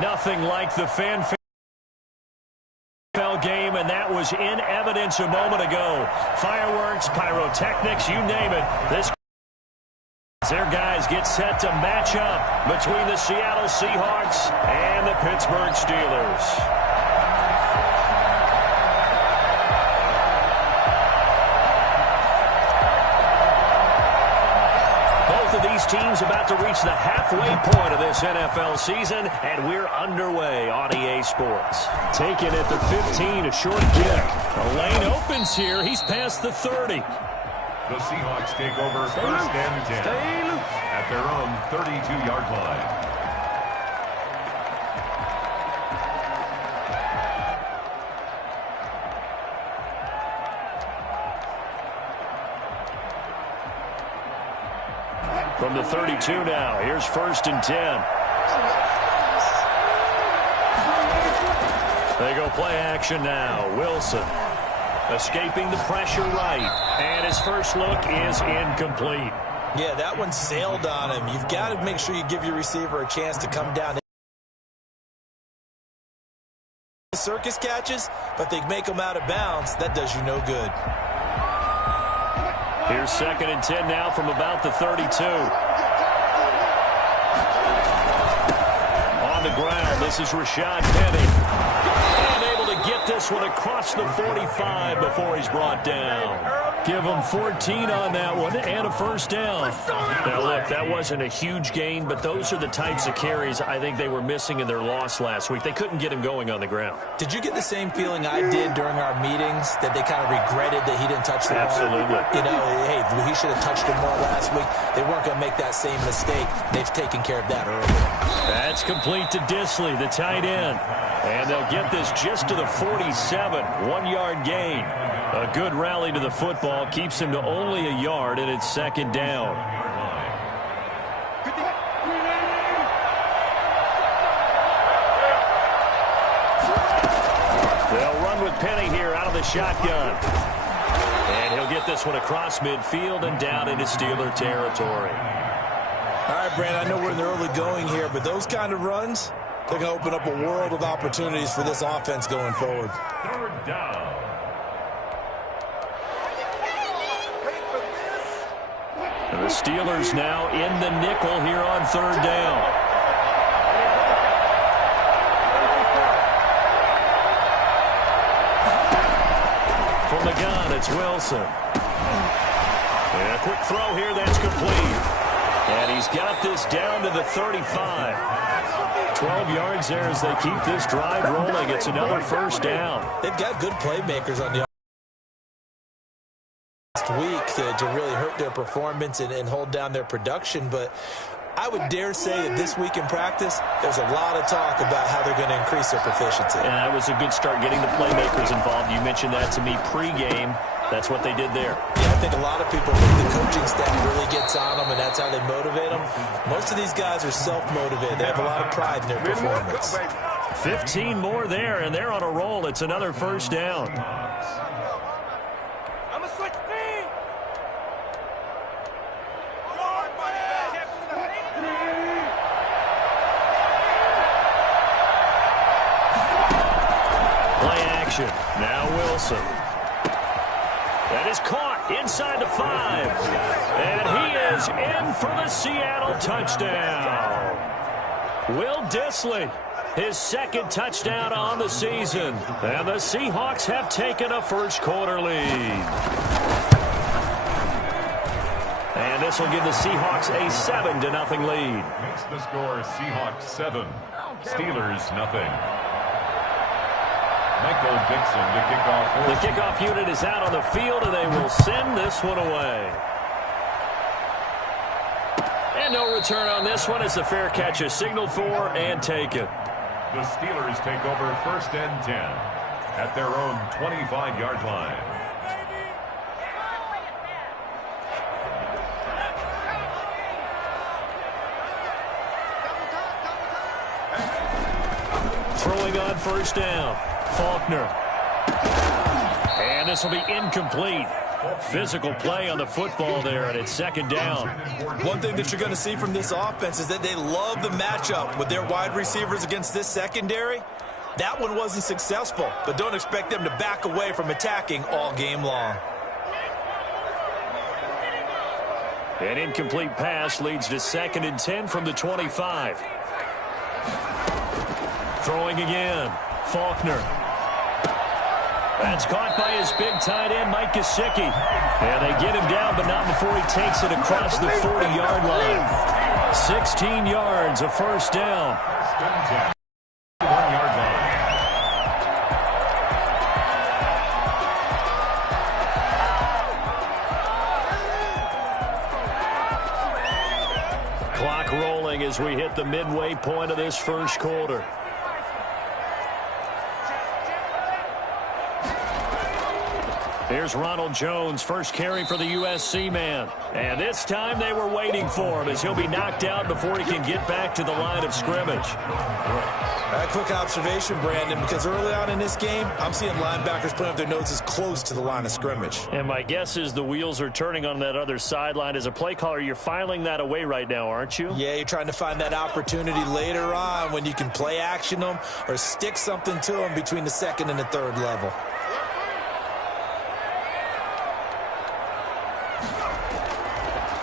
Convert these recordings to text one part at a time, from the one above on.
Nothing like the fanfare game, and that was in evidence a moment ago. Fireworks, pyrotechnics, you name it. Their guys get set to match up between the Seattle Seahawks and the Pittsburgh Steelers. Both of these teams about to reach the halfway point of this NFL season, and we're underway on EA Sports. Taken at the 15, a short kick. A lane opens here. He's past the 30. The Seahawks take over first and 10 at their own 32-yard line. From the 32 now, here's first and 10. They go play action now. Wilson escaping the pressure right. And his first look is incomplete. Yeah, that one sailed on him. You've got to make sure you give your receiver a chance to come down. Circus catches, but they make them out of bounds. That does you no good. Here's second and 10 now from about the 32. On the ground, this is Rashad Penny. And able to get this one across the 45 before he's brought down. Give him 14 on that one and a first down. Now, look, that wasn't a huge gain, but those are the types of carries I think they were missing in their loss last week. They couldn't get him going on the ground. Did you get the same feeling I did during our meetings, that they kind of regretted that he didn't touch the ball? Absolutely. You know, hey, he should have touched it more last week. They weren't going to make that same mistake. They've taken care of that earlier. That's complete to Disley, the tight end. And they'll get this just to the 47, 1-yard gain. A good rally to the football keeps him to only a yard, and it's second down. They'll run with Penny here out of the shotgun. And he'll get this one across midfield and down into Steeler territory. All right, Brandon, I know we're in the early going here, but those kind of runs, they're going to open up a world of opportunities for this offense going forward. Third down. The Steelers now in the nickel here on third down. From the gun, it's Wilson. And a quick throw here, that's complete. And he's got this down to the 35. 12 yards there as they keep this drive rolling. It's another first down. They've got good playmakers on the week to really hurt their performance and hold down their production, but I would dare say that this week in practice, there's a lot of talk about how they're going to increase their proficiency. And that was a good start getting the playmakers involved. You mentioned that to me pregame. That's what they did there. Yeah, I think a lot of people think the coaching staff really gets on them, and that's how they motivate them. Most of these guys are self-motivated. They have a lot of pride in their performance. 15 more there, and they're on a roll. It's another first down. Now Wilson. That is caught inside the 5. And he is in for the Seattle touchdown. Will Disley, his second touchdown on the season. And the Seahawks have taken a first-quarter lead. And this will give the Seahawks a 7-0 lead. Makes the score Seahawks 7, Steelers 0. Michael Dixon to kick off. The kickoff unit is out on the field, and they will send this one away. And no return on this one as the fair catch is signaled for and taken. The Steelers take over first and 10 at their own 25-yard line. Throwing on first down. Faulkner. And this will be incomplete. Physical play on the football there, and it's second down. One thing that you're going to see from this offense is that they love the matchup with their wide receivers against this secondary. That one wasn't successful, but don't expect them to back away from attacking all game long. An incomplete pass leads to 2nd and 10 from the 25. Throwing again. Faulkner. That's caught by his big tight end, Mike Gesicki. And they get him down, but not before he takes it across the 40-yard line. 16 yards, a first down. 1-yard line. Clock rolling as we hit the midway point of this first quarter. Here's Ronald Jones, first carry for the USC man. And this time they were waiting for him as he'll be knocked out before he can get back to the line of scrimmage. A quick observation, Brandon, because early on in this game, I'm seeing linebackers putting up their noses close to the line of scrimmage. And my guess is the wheels are turning on that other sideline. As a play caller, you're filing that away right now, aren't you? Yeah, you're trying to find that opportunity later on when you can play action them or stick something to them between the 2nd and the 3rd level.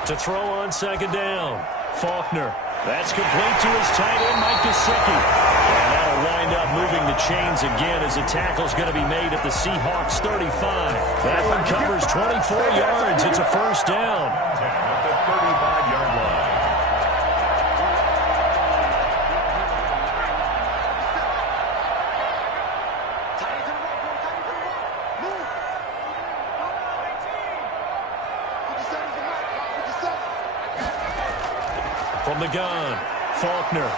To throw on 2nd down. Faulkner. That's complete to his tight end, Mike Gesicki. And that'll wind up moving the chains again as the tackle's going to be made at the Seahawks 35. That one covers 24 yards. It's a first down. At the 35-yard line. From the gun, Faulkner.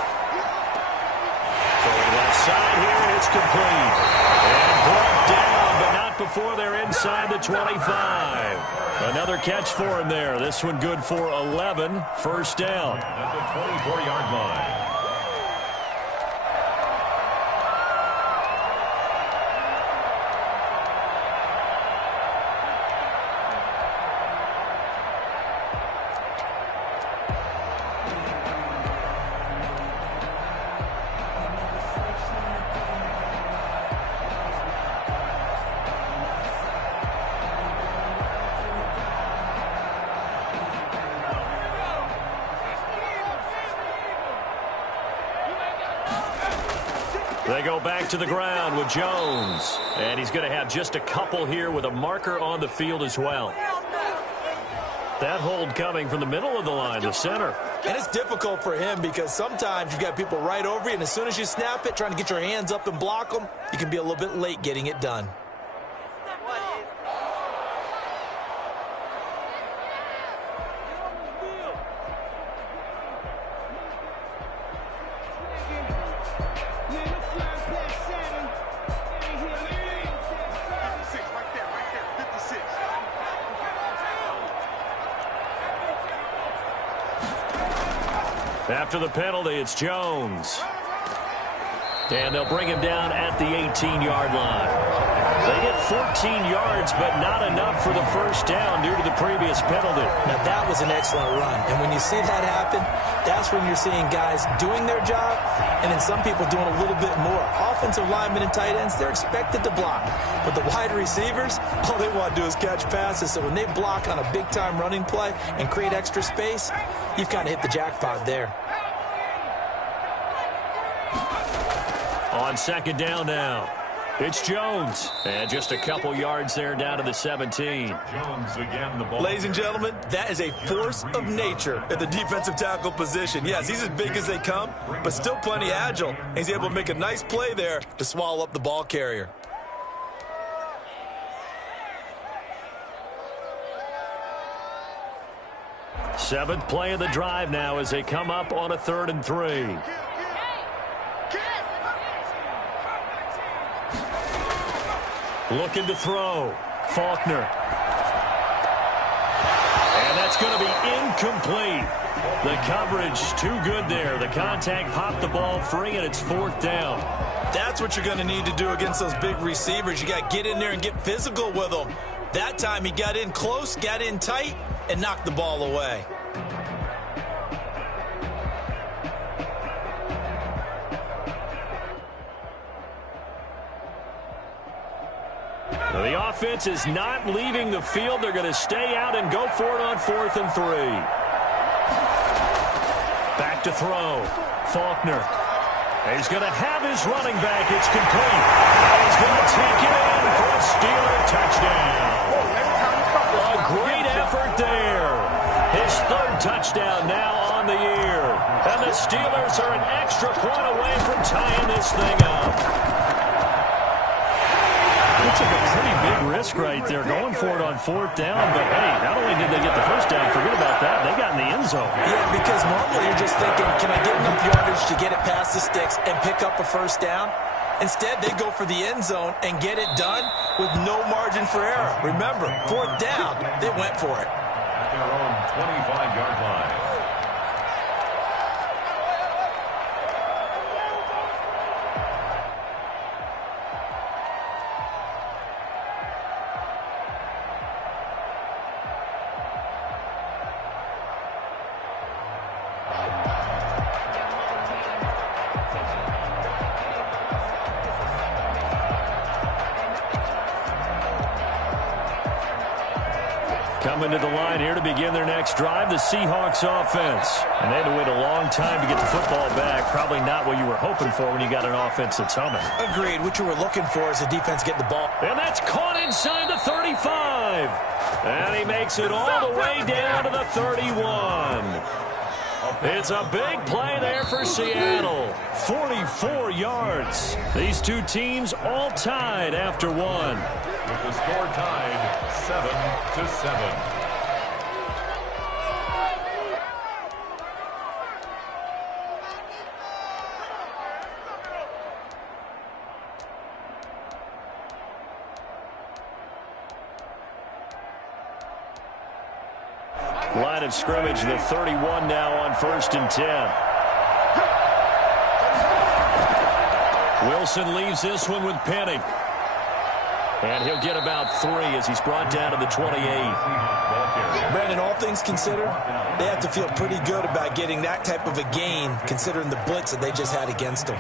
Throwing left side here, it's complete. And brought down, but not before they're inside the 25. Another catch for him there. This one good for 11, first down. At the 24-yard line. They go back to the ground with Jones. And he's going to have just a couple here with a marker on the field as well. That hold coming from the middle of the line, the center. And it's difficult for him because sometimes you've got people right over you, and as soon as you snap it, trying to get your hands up and block them, you can be a little bit late getting it done. After the penalty, it's Jones. And they'll bring him down at the 18-yard line. They get 14 yards, but not enough for the first down due to the previous penalty. Now, that was an excellent run. And when you see that happen, that's when you're seeing guys doing their job and then some people doing a little bit more. Offensive linemen and tight ends, they're expected to block. But the wide receivers, all they want to do is catch passes. So when they block on a big-time running play and create extra space, you've kind of hit the jackpot there. On second down now, it's Jones. And just a couple yards there down to the 17. Jones again, the ball. Ladies and gentlemen, that is a force of nature at the defensive tackle position. Yes, he's as big as they come, but still plenty agile. He's able to make a nice play there to swallow up the ball carrier. Seventh play of the drive now as they come up on a 3rd and 3. Looking to throw. Faulkner. And that's going to be incomplete. The coverage too good there. The contact popped the ball free, and it's 4th down. That's what you're going to need to do against those big receivers. You got to get in there and get physical with them. That time he got in close, got in tight, and knocked the ball away. The offense is not leaving the field. They're going to stay out and go for it on 4th and 3. Back to throw. Faulkner. He's going to have his running back. It's complete. He's going to take it in for a Steeler touchdown. A great effort there. His 3rd touchdown now on the year. And the Steelers are an extra point away from tying this thing up. He took a pretty big risk right there, going for it on 4th down. But, hey, not only did they get the first down, forget about that, they got in the end zone. Yeah, because normally you're just thinking, can I get enough yardage to get it past the sticks and pick up a first down? Instead, they go for the end zone and get it done with no margin for error. Remember, 4th down, they went for it. At their own 25-yard line. Coming to the line here to begin their next drive, the Seahawks offense. And they had to wait a long time to get the football back. Probably not what you were hoping for when you got an offense that's humming. Agreed. What you were looking for is the defense getting the ball. And that's caught inside the 35. And he makes it all the way down to the 31. It's a big play there for Seattle. 44 yards. These two teams all tied after one. With the score tied 7-7. Line of scrimmage, the 31 now on 1st and 10. Wilson leaves this one with Penny. And he'll get about 3 as he's brought down to the 28. Brandon, all things considered, they have to feel pretty good about getting that type of a gain, considering the blitz that they just had against them.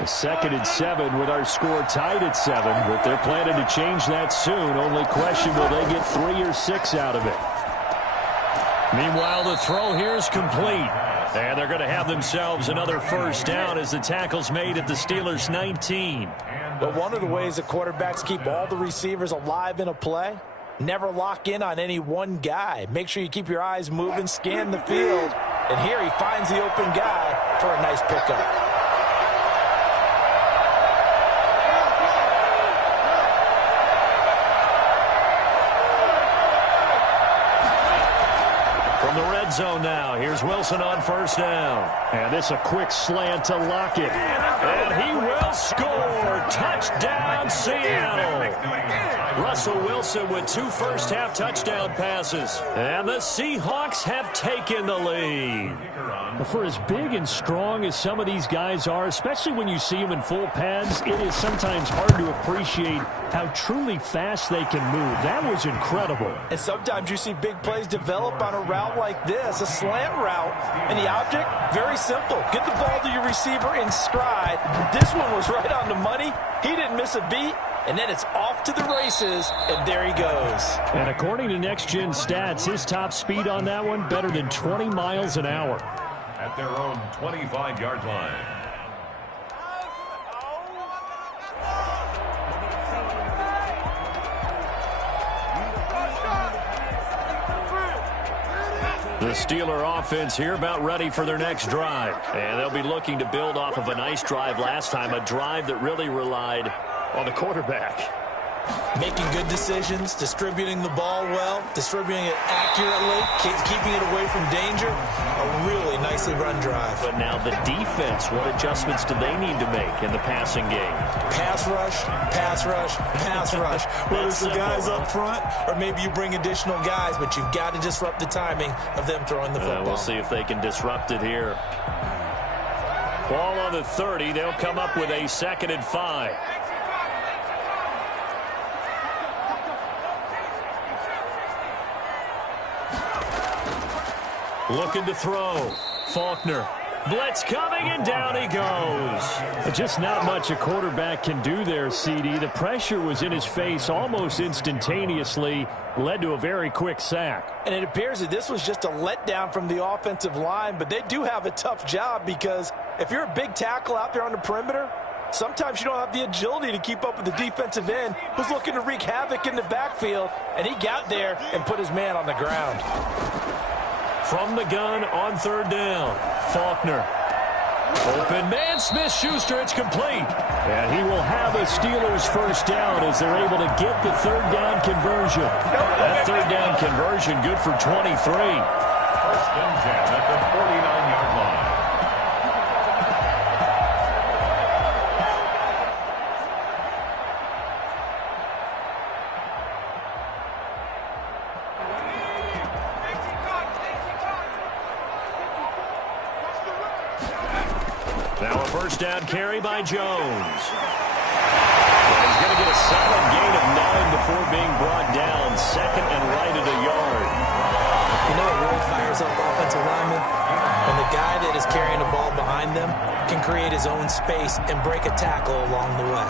A 2nd and 7 with our score tied at 7, but they're planning to change that soon. Only question, will they get 3 or 6 out of it? Meanwhile, the throw here is complete. And they're going to have themselves another first down as the tackle's made at the Steelers' 19. But one of the ways the quarterbacks keep all the receivers alive in a play, never lock in on any one guy. Make sure you keep your eyes moving, scan the field. And here he finds the open guy for a nice pickup. From the red zone now, here's Wilson on first down. And this a quick slant to Lockett. And he will score. Touchdown, Seattle. Russell Wilson with 2 first-half touchdown passes. And the Seahawks have taken the lead. For as big and strong as some of these guys are, especially when you see them in full pads, it is sometimes hard to appreciate how truly fast they can move. That was incredible. And sometimes you see big plays develop on a route like this, a slant route. And the object, very simple. Get the ball to your receiver in stride. This one was right on the money. He didn't miss a beat. And then it's off to the races, and there he goes. And according to Next Gen Stats, his top speed on that one, better than 20 miles an hour. At their own 25-yard line. The Steeler offense here about ready for their next drive. And they'll be looking to build off of a nice drive last time, a drive that really relied on the quarterback. Making good decisions, distributing the ball well, distributing it accurately, keeping it away from danger. A really nicely run drive. But now the defense, what adjustments do they need to make in the passing game? Pass rush, pass rush, pass rush. Whether it's the guys up front or maybe you bring additional guys, but you've got to disrupt the timing of them throwing the football. We'll see if they can disrupt it here. Ball on the 30. They'll come up with a 2nd and 5. Looking to throw. Faulkner. Blitz coming, and down he goes. Just not much a quarterback can do there, CD. The pressure was in his face almost instantaneously, led to a very quick sack. And it appears that this was just a letdown from the offensive line, but they do have a tough job because if you're a big tackle out there on the perimeter, sometimes you don't have the agility to keep up with the defensive end who's looking to wreak havoc in the backfield, and he got there and put his man on the ground. From the gun on third down, Faulkner. Open man, Smith-Schuster, it's complete. And he will have a Steelers first down as they're able to get the third down conversion. That third down conversion good for 23. First and 10 at the 49-yard line. Now a first down carry by Jones. And he's going to get a solid gain of 9 before being brought down. Second and right at a yard. You know what really fires up offensive linemen? When the guy that is carrying the ball behind them can create his own space and break a tackle along the way.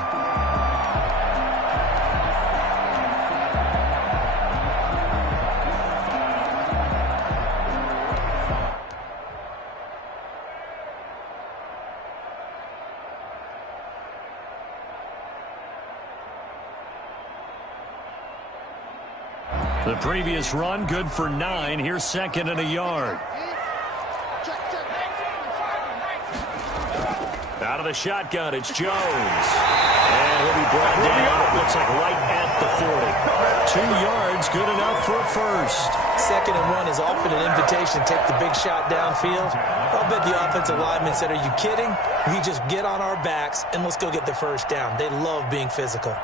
The previous run, good for 9. Here's second and a yard. Out of the shotgun, it's Jones. And he'll be brought down, it looks like right at the 40. 2 yards, good enough for a first. Second and 1 is often an invitation to take the big shot downfield. I'll bet the offensive lineman said, are you kidding? We just get on our backs and let's go get the first down. They love being physical.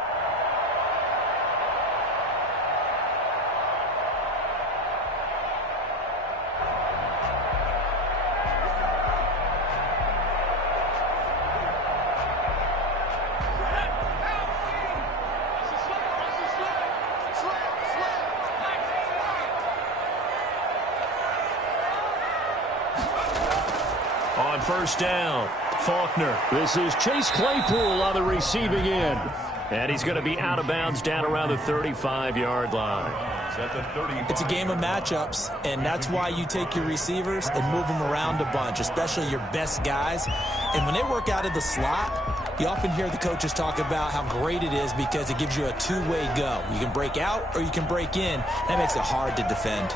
On first down, Faulkner. This is Chase Claypool on the receiving end. And he's going to be out of bounds down around the 35-yard line. It's a game of matchups, and that's why you take your receivers and move them around a bunch, especially your best guys. And when they work out of the slot, you often hear the coaches talk about how great it is because it gives you a two-way go. You can break out or you can break in. That makes it hard to defend.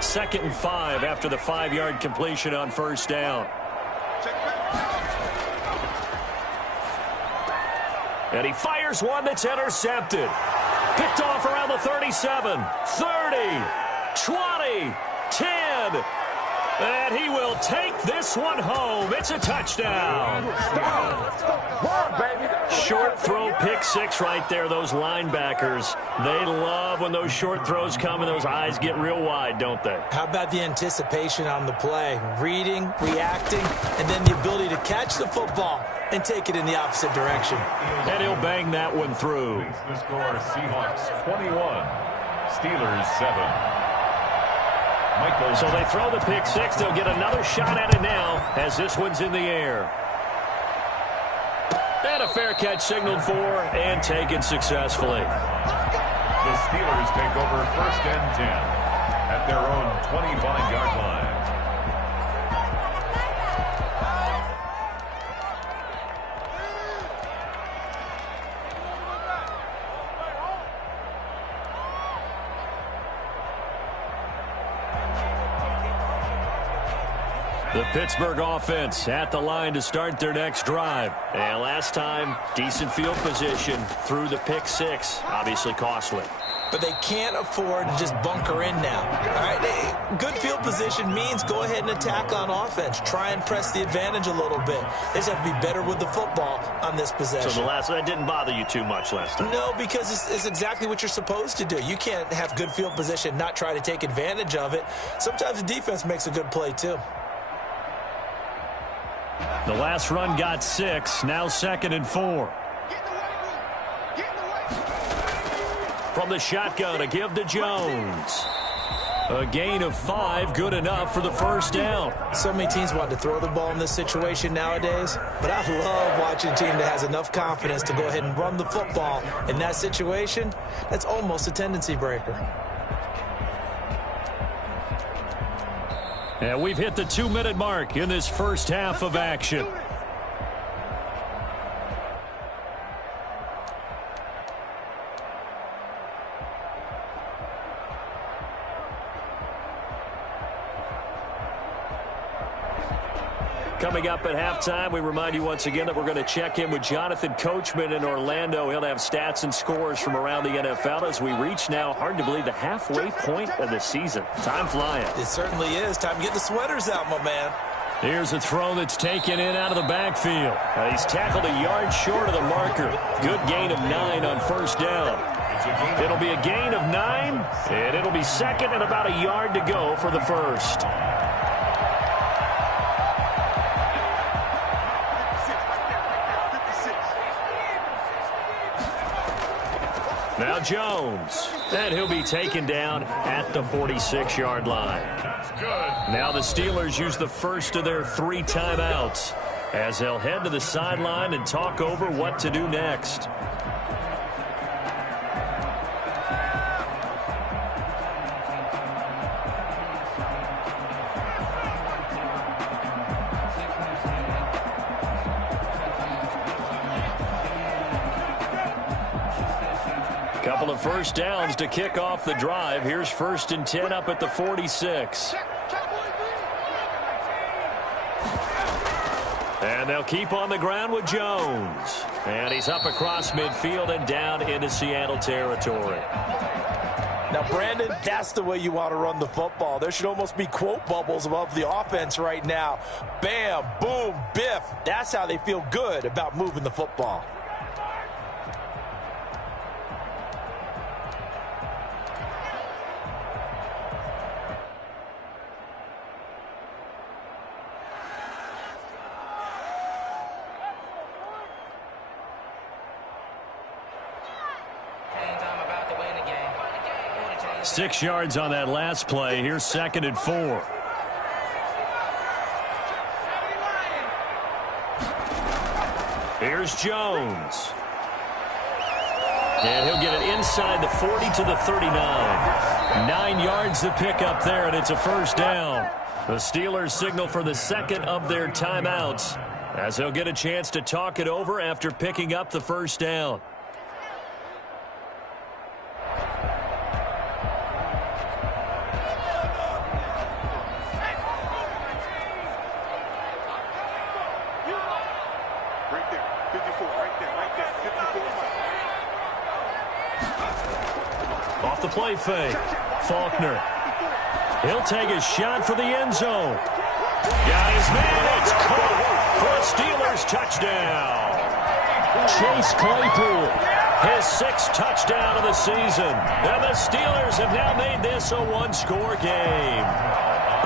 Second and 5 after the 5-yard completion on first down. And he fires one that's intercepted. Picked off around the 37, 30, 20, 10. And he will take this one home. It's a touchdown. Short throw, pick six right there. Those linebackers, they love when those short throws come and those eyes get real wide, don't they? How about the anticipation on the play? Reading, reacting, and then the ability to catch the football and take it in the opposite direction. And he'll bang that one through. The score, Seahawks 21, Steelers 7. So they throw the pick six. They'll get another shot at it now as this one's in the air. And a fair catch signaled for and taken successfully. The Steelers take over first and 10 at their own 25-yard line. The Pittsburgh offense at the line to start their next drive. And last time, decent field position through the pick six. Obviously costly. But they can't afford to just bunker in now. All right, good field position means go ahead and attack on offense. Try and press the advantage a little bit. They just have to be better with the football on this possession. So that didn't bother you too much last time? No, because it's exactly what you're supposed to do. You can't have good field position, not try to take advantage of it. Sometimes the defense makes a good play too. The last run got 6. Now second and 4. From the shotgun, a give to Jones. A gain of 5, good enough for the first down. So many teams want to throw the ball in this situation nowadays, but I love watching a team that has enough confidence to go ahead and run the football. In that situation, that's almost a tendency breaker. And we've hit the 2-minute mark in this first half of action. Coming up at halftime, we remind you once again that we're going to check in with Jonathan Coachman in Orlando. He'll have stats and scores from around the NFL as we reach now, hard to believe, the halfway point of the season. Time flying. It certainly is. Time to get the sweaters out, my man. Here's a throw that's taken in out of the backfield. He's tackled a yard short of the marker. Good gain of 9 on first down. It'll be a gain of 9, and it'll be second and about a yard to go for the first. Now Jones, and he'll be taken down at the 46-yard line. Now the Steelers use the first of their 3 timeouts as they'll head to the sideline and talk over what to do next. Couple of first downs to kick off the drive. Here's 1st and 10 up at the 46. And they'll keep on the ground with Jones. And he's up across midfield and down into Seattle territory. Now, Brandon, that's the way you want to run the football. There should almost be quote bubbles above the offense right now. Bam, boom, biff. That's how they feel good about moving the football. About to win the game. 6 yards on that last play. Here's 2nd and 4. Here's Jones. And he'll get it inside the 40 to the 39. 9 yards to pick up there, and it's a first down. The Steelers signal for the second of their timeouts as they'll get a chance to talk it over after picking up the first down. Off the play fake. Faulkner. He'll take a shot for the end zone. Got his man. It's caught for a Steelers touchdown. Chase Claypool, his 6th touchdown of the season. And the Steelers have now made this a 1-score game.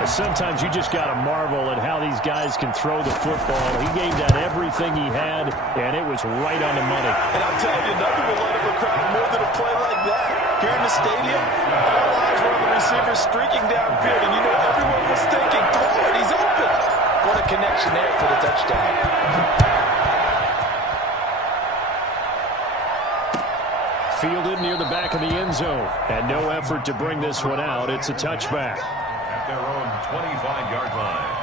Sometimes you just got to marvel at how these guys can throw the football. He gave that everything he had, and it was right on the money. And I'm telling you, nothing will light up a crowd more than a play like that. Here in the stadium, all eyes were on the receiver streaking downfield, and you know everyone was thinking, throw it, he's open. What a connection there for the touchdown. Fielded near the back of the end zone, and no effort to bring this one out. It's a touchback. At their own 25-yard line.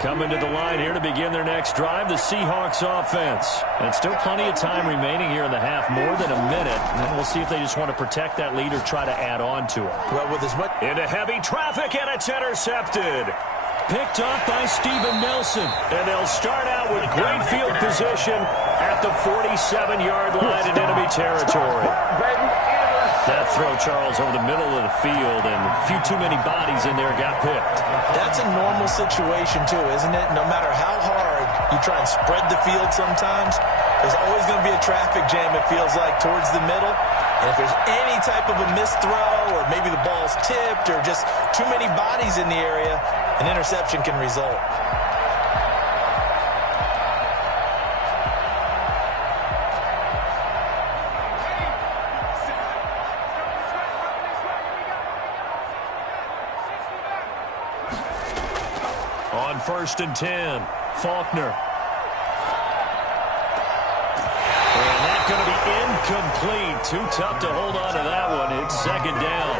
Coming to the line here to begin their next drive, the Seahawks offense. And still plenty of time remaining here in the half, more than a minute. And we'll see if they just want to protect that lead or try to add on to it. Well, with as much into heavy traffic, and it's intercepted. Picked up by Steven Nelson. And they'll start out with great field position at the 47-yard line in enemy territory. That throw, Charles, over the middle of the field, and a few too many bodies in there got picked. That's a normal situation, too, isn't it? No matter how hard you try and spread the field sometimes, there's always going to be a traffic jam, it feels like, towards the middle. And if there's any type of a missed throw, or maybe the ball's tipped, or just too many bodies in the area, An interception can result. On 1st and 10, Faulkner. And that's going to be incomplete. Too tough to hold on to that one. It's 2nd down.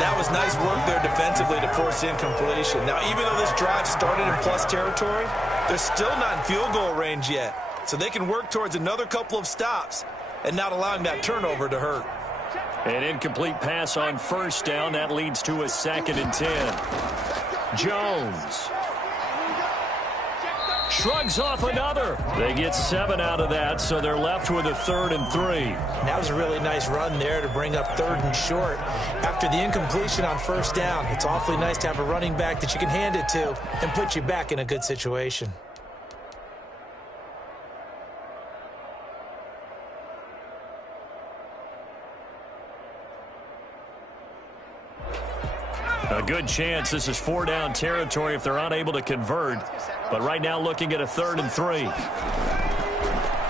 That was nice work there defensively to force incompletion. Now, even though this drive started in plus territory, they're still not in field goal range yet. So they can work towards another couple of stops and not allowing that turnover to hurt. An incomplete pass on 1st down. That leads to a 2nd and 10. Jones shrugs off another. They get 7 out of that, so they're left with a 3rd and 3. That was a really nice run there to bring up 3rd and short. After the incompletion on 1st down, it's awfully nice to have a running back that you can hand it to and put you back in a good situation. A good chance this is 4-down territory if they're unable to convert. But right now looking at a 3rd and 3.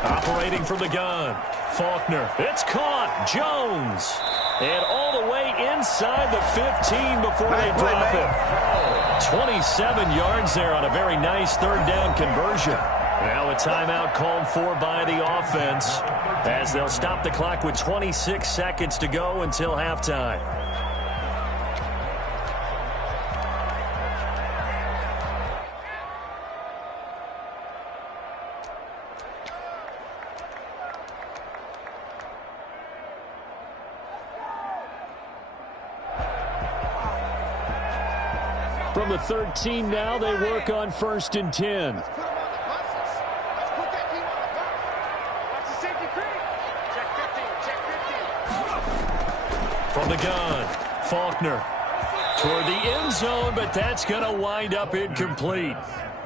Operating from the gun. Faulkner. It's caught. Jones. And all the way inside the 15 before they drop it. 27 yards there on a very nice 3rd down conversion. Now a timeout called for by the offense as they'll stop the clock with 26 seconds to go until halftime. From the 13 now, they work on 1st and 10. From the gun, Faulkner toward the end zone, but that's going to wind up incomplete.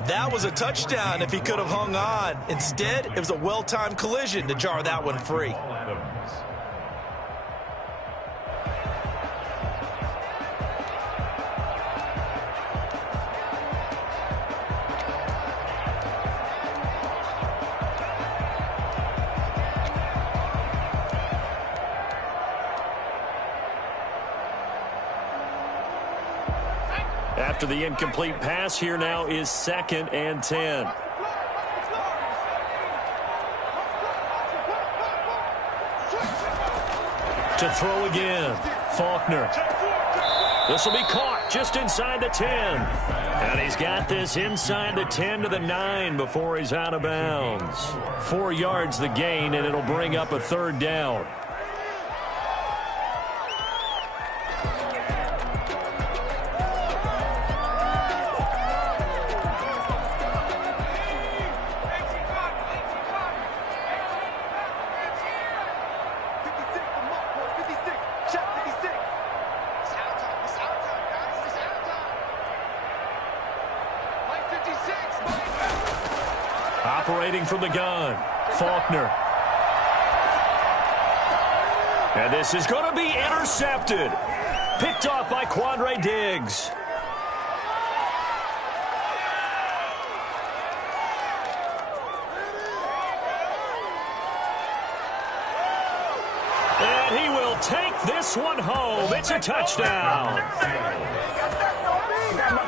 That was a touchdown if he could have hung on. Instead, it was a well-timed collision to jar that one free. After the incomplete pass, here now is 2nd and 10. To throw again, Faulkner. This will be caught just inside the 10. And he's got this inside the 10 to the 9 before he's out of bounds. 4 yards the gain, and it'll bring up a 3rd down. Operating from the gun, Faulkner. And this is going to be intercepted. Picked off by Quandre Diggs. And he will take this one home. It's a touchdown.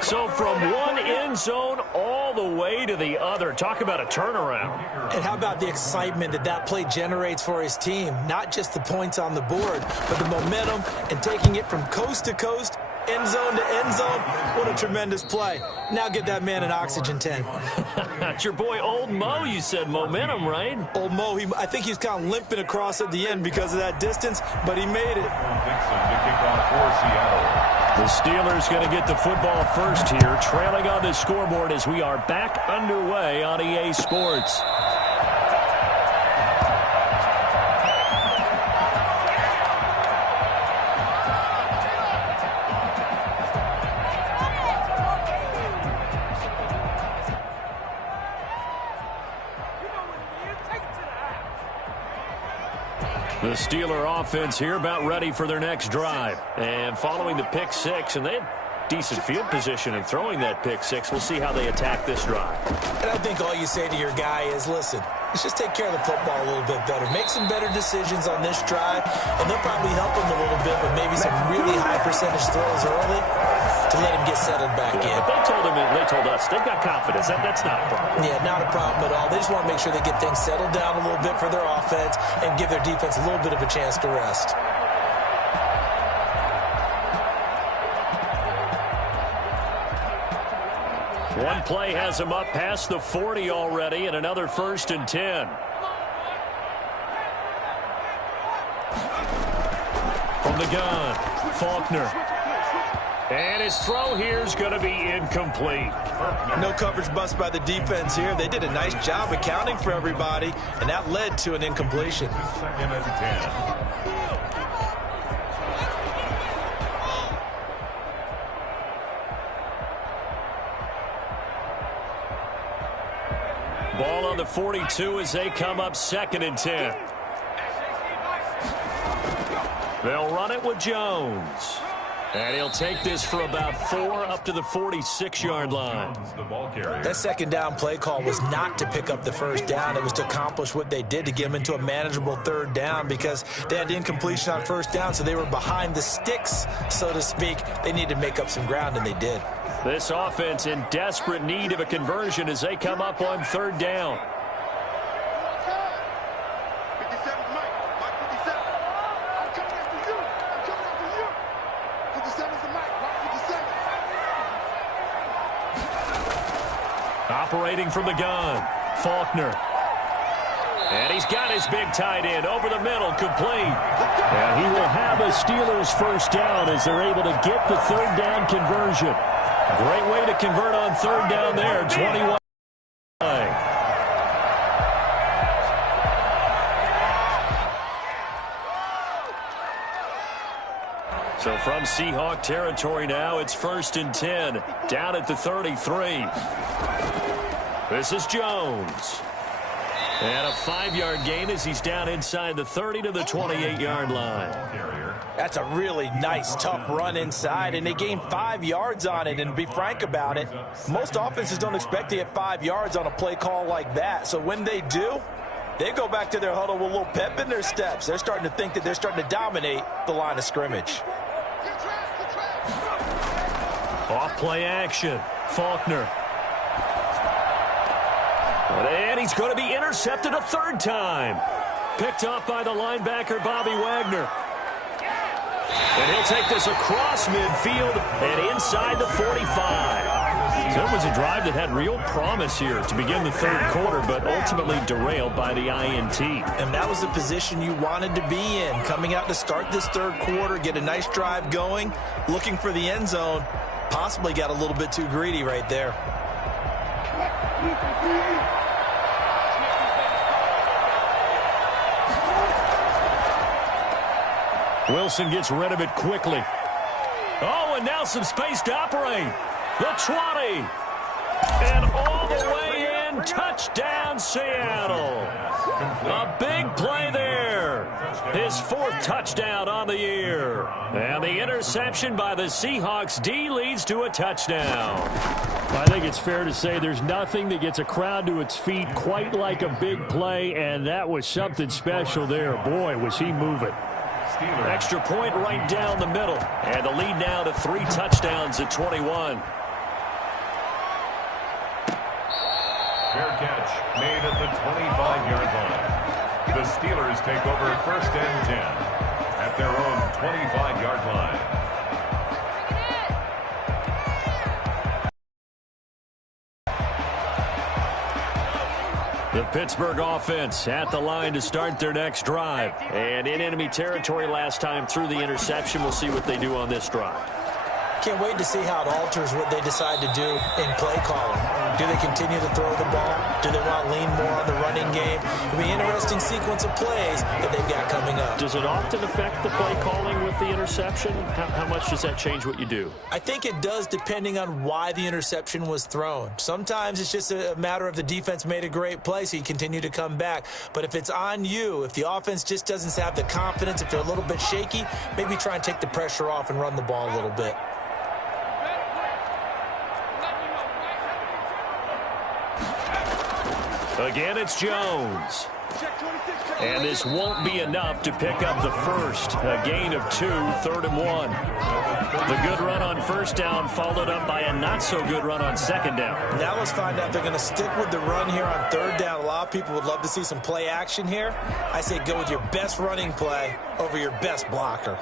So from one end zone all the way to the other. Talk about a turnaround. And how about the excitement that that play generates for his team? Not just the points on the board, but the momentum and taking it from coast to coast, end zone to end zone. What a tremendous play. Now get that man an oxygen tent. That's your boy Old Mo, you said. Momentum, right? Old Mo, I think he's kind of limping across at the end because of that distance, but he made it. The Steelers going to get the football first here, trailing on the scoreboard as we are back underway on EA Sports. The Steeler offense here about ready for their next drive. And following the pick six, and decent field position in throwing that pick six. We'll see how they attack this drive. And I think all you say to your guy is, listen, let's just take care of the football a little bit better. Make some better decisions on this drive, and they'll probably help him a little bit with maybe some really high percentage throws early to let him get settled back in. But they told us they've got confidence. That's not a problem. Yeah, not a problem at all. They just want to make sure they get things settled down a little bit for their offense and give their defense a little bit of a chance to rest. One play has him up past the 40 already, and another 1st and 10. From the gun, Faulkner. And his throw here is going to be incomplete. No coverage bust by the defense here. They did a nice job accounting for everybody, and that led to an incompletion. 2nd and 10. Ball on the 42 as they come up 2nd and 10. They'll run it with Jones. And he'll take this for about 4 up to the 46-yard line. That second down play call was not to pick up the first down. It was to accomplish what they did to get them into a manageable 3rd down because they had incompletion on 1st down, so they were behind the sticks, so to speak. They needed to make up some ground, and they did. This offense in desperate need of a conversion as they come up on 3rd down. Operating from the gun, Faulkner. And he's got his big tight end over the middle, complete. And he will have a Steelers 1st down as they're able to get the 3rd down conversion. Great way to convert on 3rd down there, 21. So from Seahawk territory now, it's 1st and 10, down at the 33. This is Jones. And a 5-yard gain as he's down inside the 30 to the 28-yard line. That's a really nice, tough run inside, and they gained 5 yards on it. And to be frank about it, most offenses don't expect to get 5 yards on a play call like that. So when they do, they go back to their huddle with a little pep in their steps. They're starting to think that they're starting to dominate the line of scrimmage. Off play action, Faulkner. And he's going to be intercepted a 3rd time. Picked off by the linebacker, Bobby Wagner. And he'll take this across midfield and inside the 45. So it was a drive that had real promise here to begin the 3rd quarter, but ultimately derailed by the INT. And that was the position you wanted to be in. Coming out to start this 3rd quarter, get a nice drive going, looking for the end zone. Possibly got a little bit too greedy right there. Wilson gets rid of it quickly. Oh, and now some space to operate. The 20. And all the way in. Touchdown, Seattle. A big play there. His 4th touchdown on the year. And the interception by the Seahawks D leads to a touchdown. I think it's fair to say there's nothing that gets a crowd to its feet quite like a big play, and that was something special there. Boy, was he moving. Extra point right down the middle. And the lead now to 3 touchdowns at 21. Fair catch made at the 25-yard line. The Steelers take over 1st and 10 at their own 25-yard line. The Pittsburgh offense at the line to start their next drive. And in enemy territory last time through the interception. We'll see what they do on this drive. Can't wait to see how it alters what they decide to do in play calling. Do they continue to throw the ball? Do they want to lean more on the running game? It'll be an interesting sequence of plays that they've got coming up. Does it often affect the play calling with the interception? How much does that change what you do? I think it does depending on why the interception was thrown. Sometimes it's just a matter of the defense made a great play, so you continue to come back. But if it's on you, if the offense just doesn't have the confidence, if they're a little bit shaky, maybe try and take the pressure off and run the ball a little bit. Again, it's Jones. And this won't be enough to pick up the first. A gain of 2, 3rd and 1. The good run on first down followed up by a not-so-good run on second down. Now let's find out if they're going to stick with the run here on 3rd down. A lot of people would love to see some play action here. I say go with your best running play over your best blocker.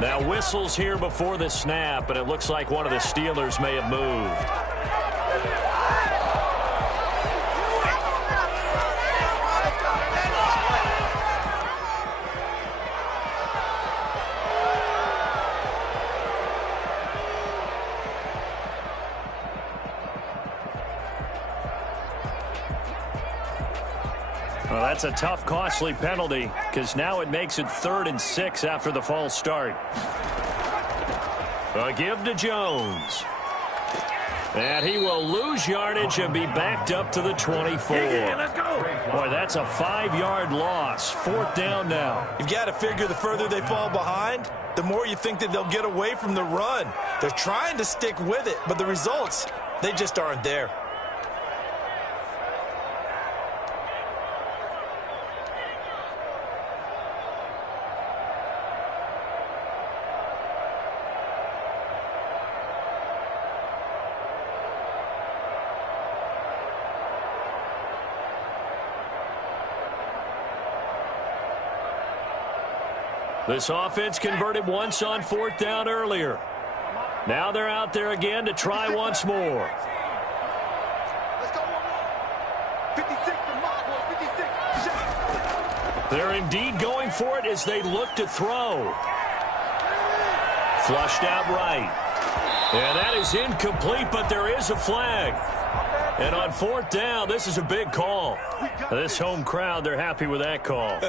Now whistles here before the snap, and it looks like one of the Steelers may have moved. Well, that's a tough, costly penalty because now it makes it 3rd and 6 after the false start. A give to Jones. And he will lose yardage and be backed up to the 24. Let's go. Boy, that's a 5-yard loss. 4th down now. You've got to figure the further they fall behind, the more you think that they'll get away from the run. They're trying to stick with it, but the results, they just aren't there. This offense converted once on 4th down earlier. Now they're out there again to try once more. They're indeed going for it as they look to throw. Flushed out right. And that is incomplete, but there is a flag. And on 4th down, this is a big call. This home crowd, they're happy with that call.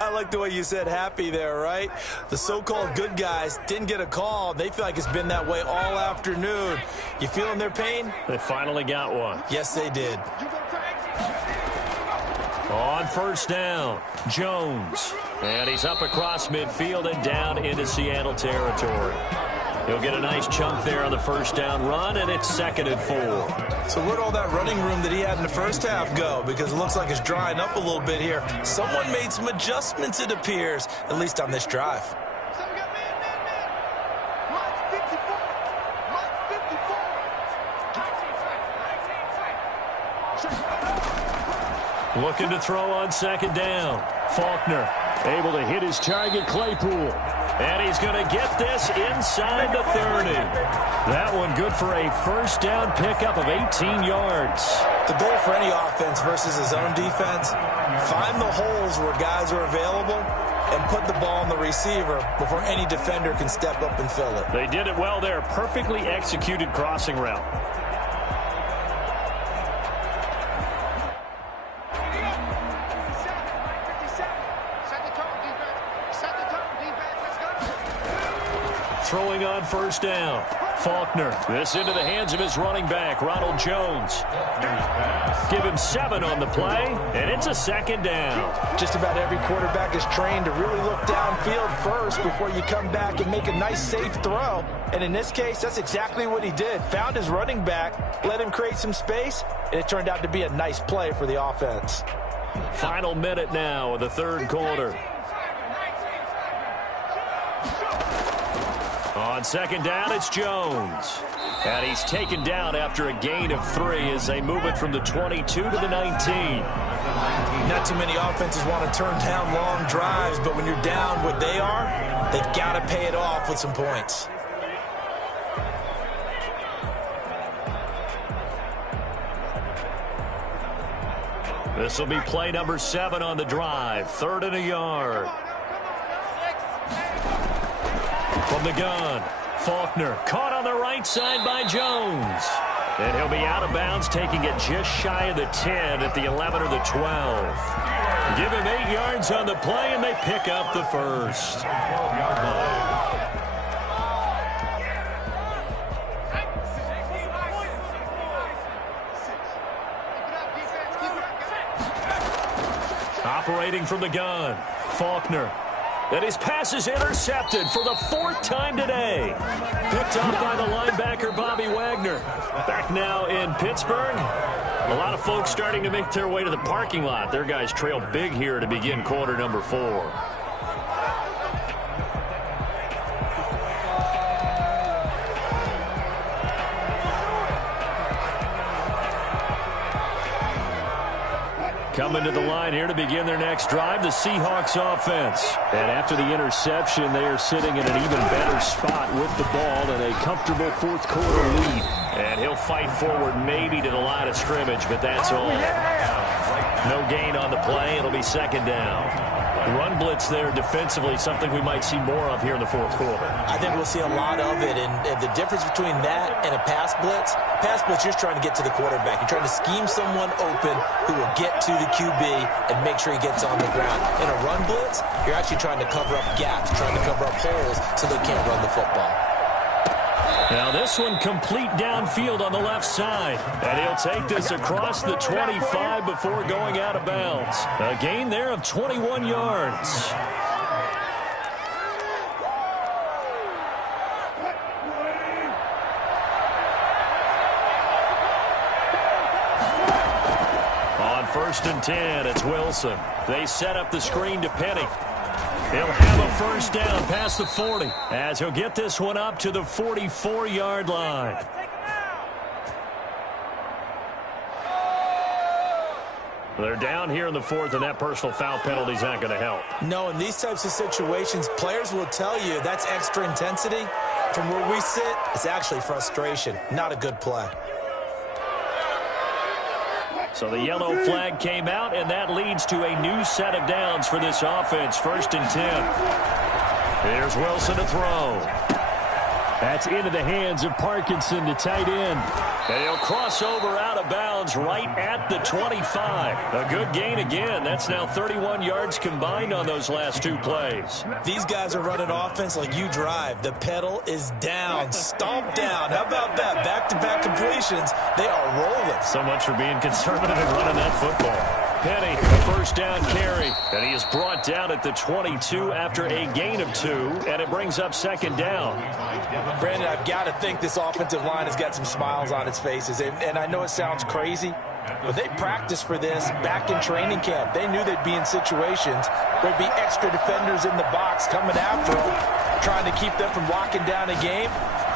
I like the way you said happy there, right? The so-called good guys didn't get a call. They feel like it's been that way all afternoon. You feeling their pain? They finally got one. Yes, they did. On 1st down, Jones. And he's up across midfield and down into Seattle territory. He'll get a nice chunk there on the 1st down run, and it's 2nd and 4. So where'd all that running room that he had in the first half go? Because it looks like it's drying up a little bit here. Someone made some adjustments, it appears, at least on this drive. Looking to throw on 2nd down. Faulkner able to hit his target, Claypool. And he's going to get this inside the 30. That one good for a 1st down pickup of 18 yards. The goal for any offense versus his own defense, find the holes where guys are available and put the ball on the receiver before any defender can step up and fill it. They did it well there. Perfectly executed crossing route. Throwing on 1st down. Faulkner. This into the hands of his running back, Ronald Jones. Give him 7 on the play, and it's a 2nd down. Just about every quarterback is trained to really look downfield first before you come back and make a nice, safe throw. And in this case, that's exactly what he did. Found his running back, let him create some space, and it turned out to be a nice play for the offense. Final minute now of the 3rd quarter. On 2nd down, it's Jones. And he's taken down after a gain of 3 as they move it from the 22 to the 19. Not too many offenses want to turn down long drives, but when you're down what they are, they've got to pay it off with some points. This will be play number 7 on the drive. 3rd and a yard. From the gun, Faulkner caught on the right side by Jones. And he'll be out of bounds, taking it just shy of the 10 at the 11 or the 12. Give him 8 yards on the play, and they pick up the first. operating from the gun. Faulkner. And his pass is intercepted for the 4th time today. Picked up by the linebacker, Bobby Wagner. Back now in Pittsburgh. A lot of folks starting to make their way to the parking lot. Their guys trail big here to begin quarter number 4. Coming to the line here to begin their next drive, the Seahawks offense. And after the interception, they are sitting in an even better spot with the ball and a comfortable 4th quarter lead. And he'll fight forward maybe to the line of scrimmage, but that's all. No gain on the play. It'll be 2nd down. Run blitz there defensively, something we might see more of here in the 4th quarter. I think we'll see a lot of it, and the difference between that and a pass blitz, you're just trying to get to the quarterback. You're trying to scheme someone open who will get to the QB and make sure he gets on the ground. In a run blitz, you're actually trying to cover up gaps, trying to cover up holes so they can't run the football. Now this one complete downfield on the left side. And he'll take this across the 25 before going out of bounds. A gain there of 21 yards. On 1st and 10, it's Wilson. They set up the screen to Penny. He'll have a 1st down past the 40 as he'll get this one up to the 44-yard line. They're down here in the 4th, and that personal foul penalty is not going to help. No, in these types of situations, players will tell you that's extra intensity. From where we sit, it's actually frustration. Not a good play. So the yellow flag came out, and that leads to a new set of downs for this offense. 1st and 10. Here's Wilson to throw. That's into the hands of Parkinson, the tight end. And he'll cross over out of bounds right at the 25. A good gain again. That's now 31 yards combined on those last 2 plays. These guys are running offense like you drive. The pedal is down, stomp down. How about that? Back-to-back completions. They are rolling. So much for being conservative and running that football. Penny, a 1st down carry. And he is brought down at the 22 after a gain of 2. And it brings up 2nd down. Brandon, I've got to think this offensive line has got some smiles on its faces. And I know it sounds crazy, but they practiced for this back in training camp. They knew they'd be in situations where there'd be extra defenders in the box coming after them, trying to keep them from locking down a game.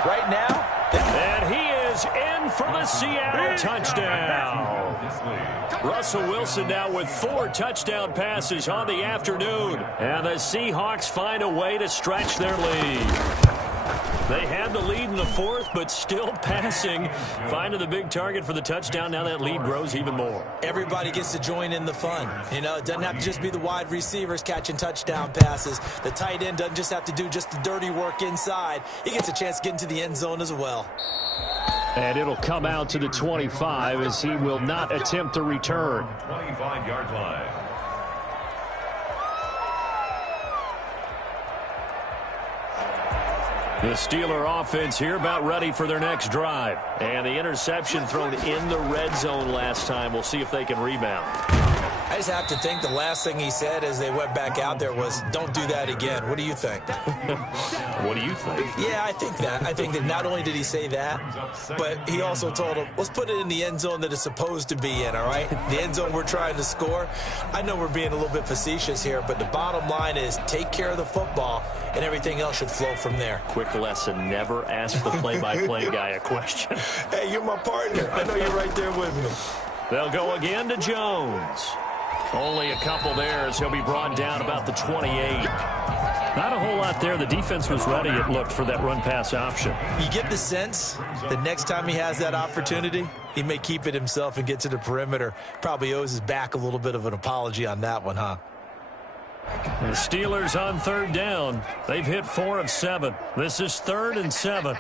Right now, and he is in for the Seattle touchdown. Russell Wilson now with 4 touchdown passes on the afternoon. And the Seahawks find a way to stretch their lead. They had the lead in the 4th, but still passing. Finding the big target for the touchdown. Now that lead grows even more. Everybody gets to join in the fun. You know, it doesn't have to just be the wide receivers catching touchdown passes. The tight end doesn't just have to do just the dirty work inside. He gets a chance to get into the end zone as well. And it'll come out to the 25 as he will not attempt to return. 25-yard line. The Steeler offense here about ready for their next drive. And the interception thrown in the red zone last time. We'll see if they can rebound. I just have to think the last thing he said as they went back out there was, don't do that again. What do you think? What do you think? Yeah, I think that. I think that not only did he say that, but he also told him, let's put it in the end zone that it's supposed to be in, all right? The end zone we're trying to score. I know we're being a little bit facetious here, but the bottom line is take care of the football, and everything else should flow from there. Quick lesson, never ask the play-by-play guy a question. Hey, you're my partner. I know you're right there with me. They'll go again to Jones. Only a couple there as he'll be brought down about the 28. Not a whole lot there. The defense was ready, it looked, for that run-pass option. You get the sense that next time he has that opportunity, he may keep it himself and get to the perimeter. Probably owes his back a little bit of an apology on that one, huh? The Steelers on 3rd down. They've hit 4 of 7. This is 3rd and 7.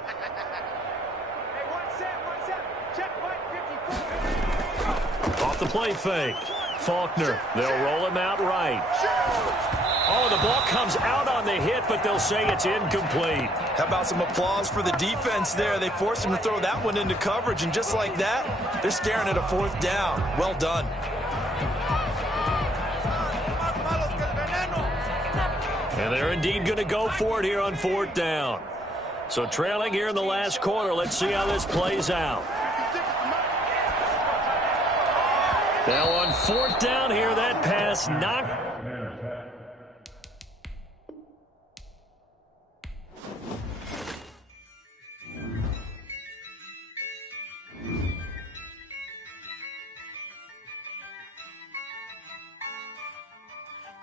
Off the play fake. Faulkner. They'll roll him out right. Oh, the ball comes out on the hit, but they'll say it's incomplete. How about some applause for the defense there? They forced him to throw that one into coverage, and just like that, they're staring at a 4th down. Well done. And they're indeed going to go for it here on 4th down. So trailing here in the last quarter. Let's see how this plays out. Now on 4th down here, that pass knocked.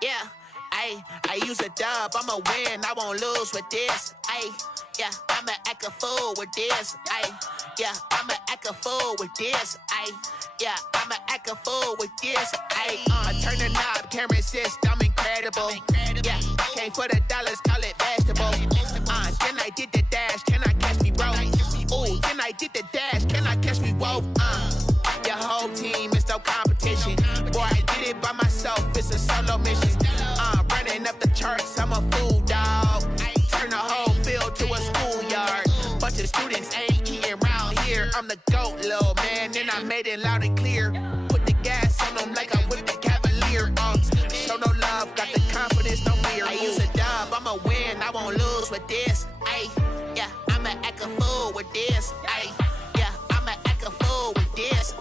Yeah, I use a dub, I'ma win, I won't lose with this. Yeah, I'ma act a fool with this. Yeah, I'ma act a fool with this. Yeah, I'ma act a fool with this. I turn the knob, can't resist, I'm incredible. Yeah, came for the dollars, call it vegetable. Then I did the dash, can I catch me, bro? Ooh, then I did the dash, can I catch me, whoa? Your whole team is no competition. Boy, I did it by myself, it's a solo mission. Running up the charts, I'm a fool, dog. Turn the whole field to a schoolyard. Bunch of students ain't eating round here. I'm the GOAT, little man, and I made it loud and clear. Put the gas on them like I'm with the Cavalier. Show no love, got the confidence, no fear. I use a dub, I'ma win, I won't lose with this. Yeah, I'ma act a fool with this. Yeah, I'ma act a fool with this.